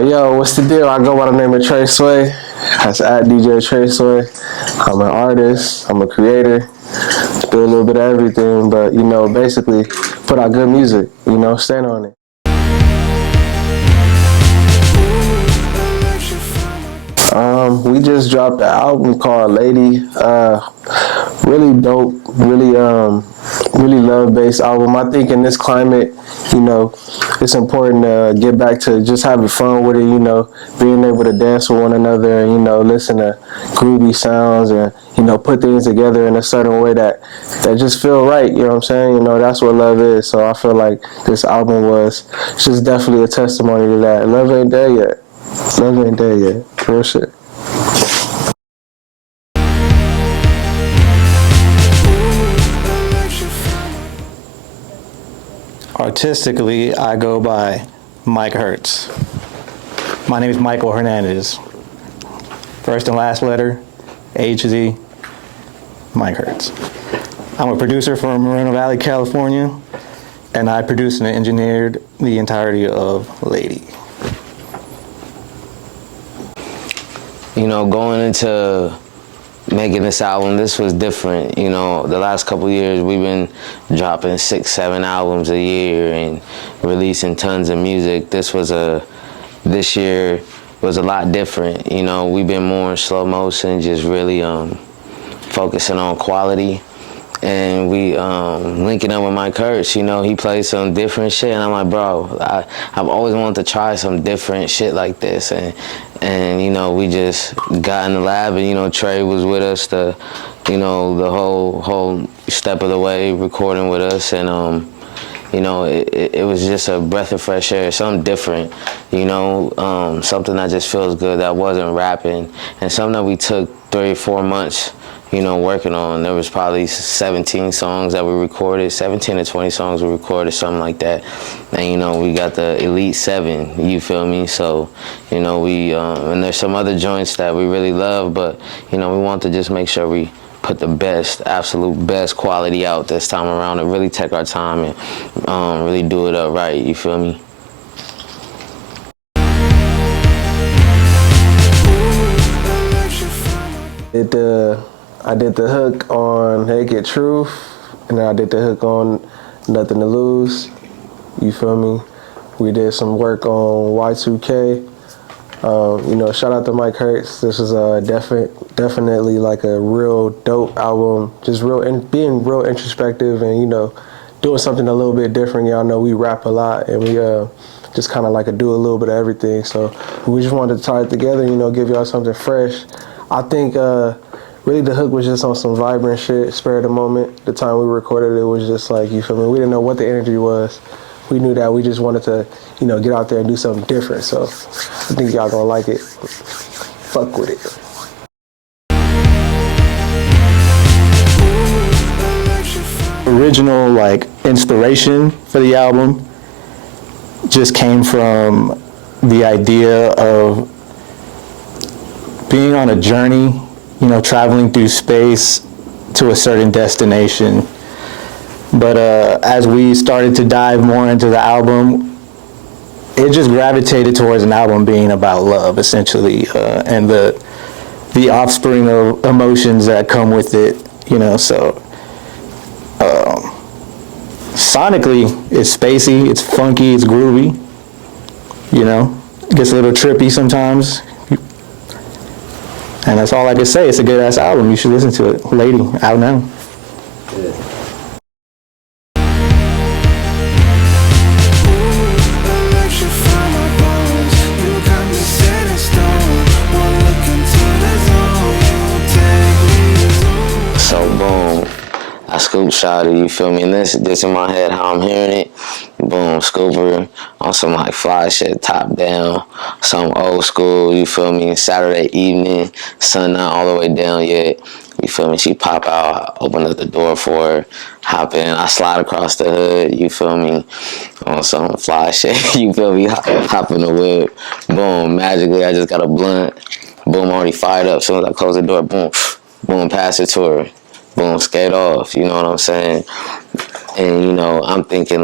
Yo, what's the deal? I go by the name of Tre Sway. That's at DJ Tre Sway. I'm an artist. I'm a creator. Do a little bit of everything, but basically put out good music. Stand on it. We just dropped an album called Lady. Really dope, really love-based album. I think in this climate, it's important to get back to just having fun with it, being able to dance with one another and, listen to groovy sounds and, put things together in a certain way that just feel right, you know what I'm saying? That's what love is. So I feel like this album was just definitely a testimony to that. Love ain't there yet. Love ain't there yet. Real shit. Artistically, I go by Mike Hertz. My name is Michael Hernandez. First and last letter, HZ, Mike Hertz. I'm a producer from Moreno Valley, California, and I produced and engineered the entirety of Lady. Going into making this album, this was different. The last couple of years we've been dropping 6-7 albums a year and releasing tons of music. This year was a lot different. We've been more in slow motion, just really focusing on quality. And we linking up with Mike Hertz, he plays some different shit, and I'm like, bro, I've always wanted to try some different shit like this, and we just got in the lab, and Tre was with us the whole step of the way, recording with us, and it was just a breath of fresh air, something different, something that just feels good, that wasn't rapping, and something that we took 3 or 4 months working on. There was probably 17 songs that we recorded, 17 to 20 songs we recorded, something like that. And, we got the Elite 7, you feel me? So, we, and there's some other joints that we really love, but, we want to just make sure we put the best, absolute best quality out this time around and really take our time and really do it up right, you feel me? I did the hook on Naked Truth, and then I did the hook on Nothing to Lose. You feel me? We did some work on Y2K. Shout out to Mike Hertz. This is definitely like a real dope album. Just being real introspective and doing something a little bit different. Y'all know we rap a lot and we just kind of like do a little bit of everything. So we just wanted to tie it together. Give y'all something fresh. I think. Really, the hook was just on some vibrant shit, spur of the moment. The time we recorded it was just like, you feel me? We didn't know what the energy was. We knew that we just wanted to, get out there and do something different. So I think y'all gonna like it. Fuck with it. Original inspiration for the album just came from the idea of being on a journey, traveling through space to a certain destination. But as we started to dive more into the album, it just gravitated towards an album being about love, essentially, and the offspring of emotions that come with it, so sonically, it's spacey, it's funky, it's groovy, it gets a little trippy sometimes. And that's all I can say. It's a good-ass album. You should listen to it. Lady, out now. Yeah. So, boom. I scoop shotty, you feel me? And this in my head, how I'm hearing it. Boom, scooper on some fly shit, top down, some old school, you feel me? Saturday evening, sun not all the way down yet, you feel me? She pop out, open up the door for her, hop in, I slide across the hood, you feel me? On some fly shit, you feel me? Hop in the whip, boom, magically I just got a blunt, boom, already fired up. As soon as I close the door, boom, boom, pass it to her. Boom, skate off, you know what I'm saying? And, I'm thinking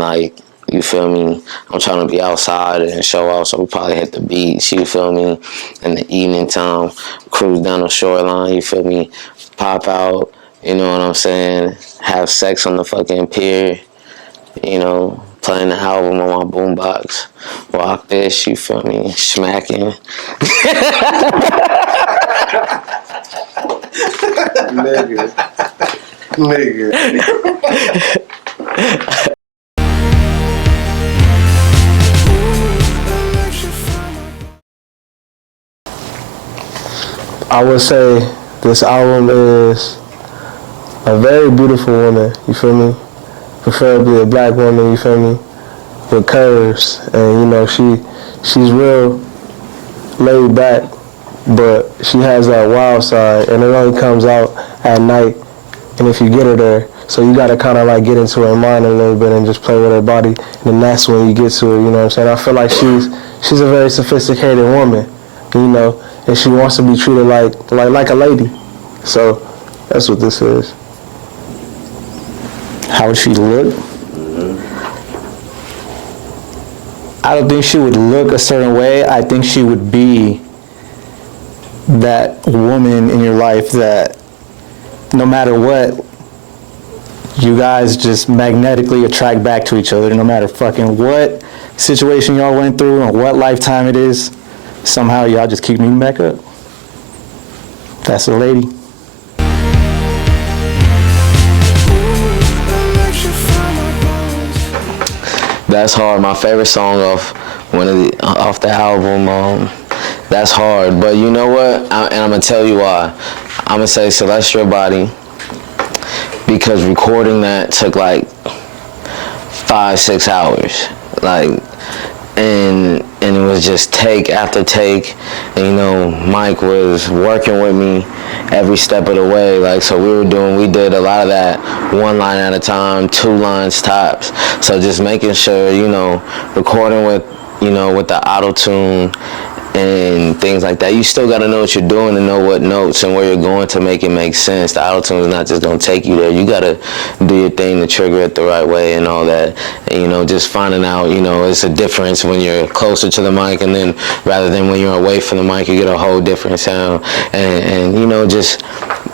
You feel me? I'm trying to be outside and show off, so we probably hit the beach, you feel me? In the evening time, cruise down the shoreline, you feel me? Pop out, you know what I'm saying? Have sex on the fucking pier, you know? Playing the album on my boombox. Rock this, you feel me? Smacking. Nigga. I would say this album is a very beautiful woman, you feel me? Preferably a black woman, you feel me? With curves, and you know, she's real laid back, but she has that wild side, and it only comes out at night, and if you get her there, so you gotta kind of like get into her mind a little bit and just play with her body, and then that's when you get to her, you know what I'm saying? I feel like she's a very sophisticated woman, you know, and she wants to be treated like a lady. So that's what this is. How would she look? I don't think she would look a certain way. I think she would be that woman in your life that no matter what, you guys just magnetically attract back to each other, no matter fucking what situation y'all went through and what lifetime it is. Somehow y'all just keep meeting back up. That's a lady. That's hard. My favorite song off the album. That's hard. But you know what? And I'm gonna tell you why. I'm gonna say Celestial Body, because recording that took like 5-6 hours. Like, and it was just take after take, and you know, Mike was working with me every step of the way. Like, so we did a lot of that 1 line at a time, 2 lines tops. So just making sure, you know, recording with the auto tune and things like that. You still got to know what you're doing and know what notes and where you're going to make it make sense. The auto-tune is not just going to take you there. You got to do your thing to trigger it the right way and all that. And, you know, just finding out, you know, it's a difference when you're closer to the mic, and then rather than when you're away from the mic, you get a whole different sound. And you know, just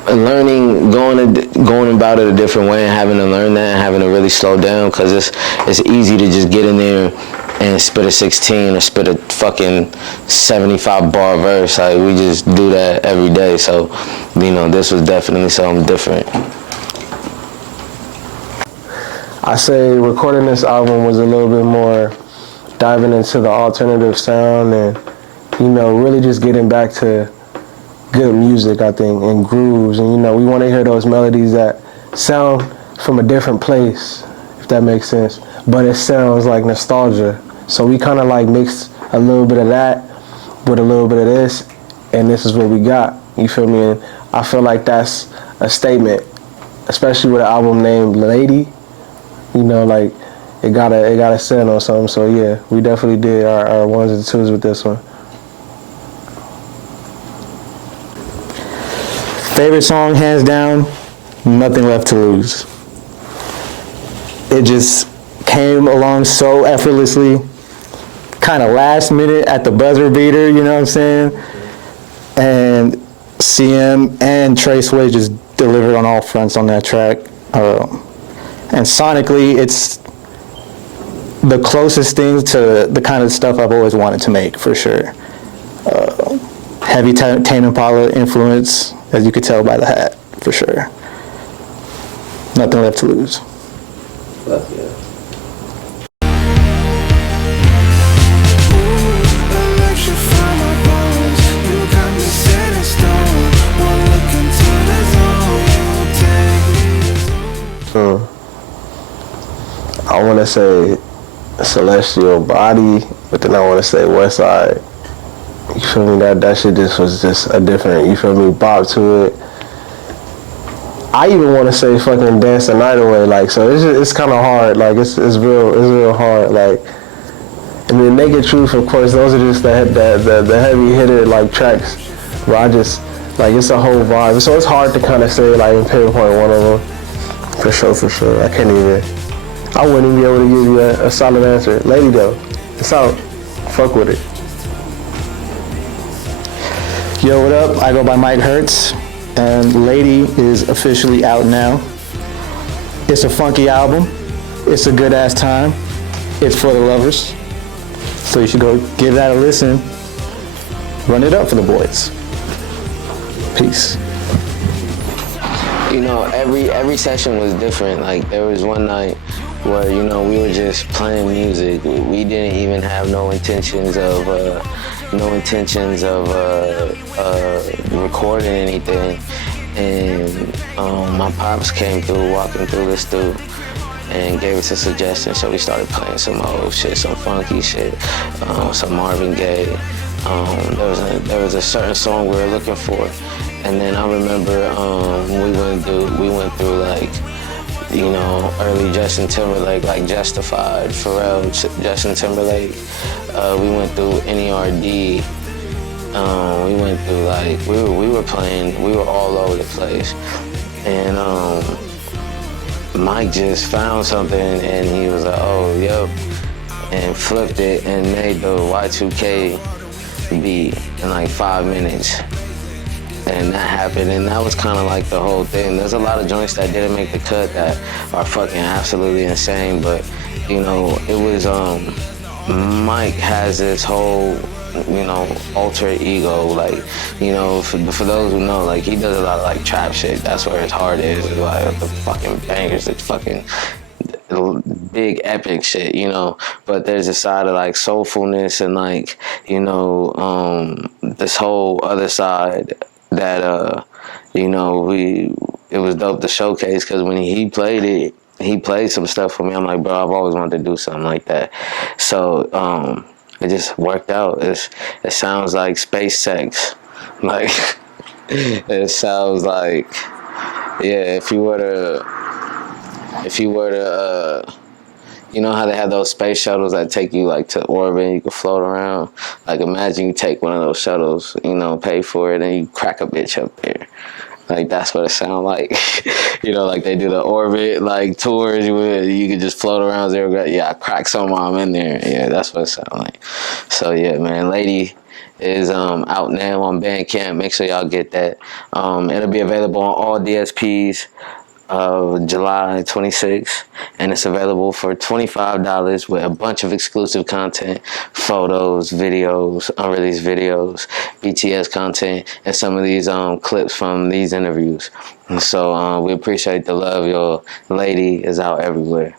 learning, going about it a different way, and having to learn that and having to really slow down, because it's easy to just get in there and spit a 16 or spit a fucking 75 bar verse. Like, we just do that every day. So, you know, this was definitely something different. I say recording this album was a little bit more diving into the alternative sound and, you know, really just getting back to good music, I think, and grooves. And, you know, we want to hear those melodies that sound from a different place, if that makes sense. But it sounds like nostalgia. So we kind of like mixed a little bit of that with a little bit of this, and this is what we got. You feel me? And I feel like that's a statement, especially with an album named Lady. You know, like it gotta stand on something. So yeah, we definitely did our 1s and 2s with this one. Favorite song, hands down, Nothing Left to Lose. It just came along so effortlessly, kind of last minute at the buzzer beater, you know what I'm saying? And CM and Tre just delivered on all fronts on that track. And sonically, it's the closest thing to the kind of stuff I've always wanted to make, for sure. Heavy Tame Impala influence, as you could tell by the hat, for sure. Nothing Left to Lose. Love you. I want to say Celestial Body, but then I want to say West Side. You feel me? That shit just was just a different, you feel me, bop to it. I even want to say fucking Dance the Night Away, like, so it's kind of hard, like, it's real hard, like. And then Naked Truth, of course, those are just the heavy hitter, like, tracks, where I just, like, it's a whole vibe. So it's hard to kind of say, like, and pinpoint one of them. For sure. I I wouldn't even be able to give you a solid answer. Lady though, it's out. Fuck with it. Yo, what up? I go by Mike Hertz, and Lady is officially out now. It's a funky album. It's a good ass time. It's for the lovers. So you should go give that a listen. Run it up for the boys. Peace. You know, every session was different. Like, there was one night where, you know, we were just playing music. We didn't even have no intentions of recording anything. And my pops came through, walking through the stoop, and gave us a suggestion. So we started playing some old shit, some funky shit, some Marvin Gaye. There was a certain song we were looking for, and then I remember we went through like, you know, early Justin Timberlake, like Justified, Pharrell, Justin Timberlake. We went through NERD. We went through like we were playing. We were all over the place, and Mike just found something, and he was like, "Oh, yep," and flipped it and made the Y2K beat in like 5 minutes. And that happened, and that was kind of like the whole thing. There's a lot of joints that didn't make the cut that are fucking absolutely insane, but, you know, it was, Mike has this whole, you know, alter ego, like, you know, for those who know, like, he does a lot of, like, trap shit. That's where his heart is, like, the fucking bangers, the fucking big epic shit, you know, but there's a side of like soulfulness and like, you know, this whole other side that you know, it was dope to showcase, because when he played some stuff for me. I'm like, bro, I've always wanted to do something like that. So it just worked out. It sounds like space sex, like it sounds like, yeah, if you were to you know how they have those space shuttles that take you like to orbit and you can float around? Like, imagine you take one of those shuttles, you know, pay for it, and you crack a bitch up there. Like, that's what it sounds like. You know, like they do the orbit like tours where you can just float around zero gravity. Yeah, I crack some while I'm in there. Yeah, that's what it sounds like. So yeah, man, Lady is out now on Bandcamp. Make sure y'all get that. It'll be available on all DSPs July 26th, and it's available for $25 with a bunch of exclusive content, photos, videos, unreleased videos, BTS content, and some of these clips from these interviews. And so we appreciate the love. Your Lady is out everywhere.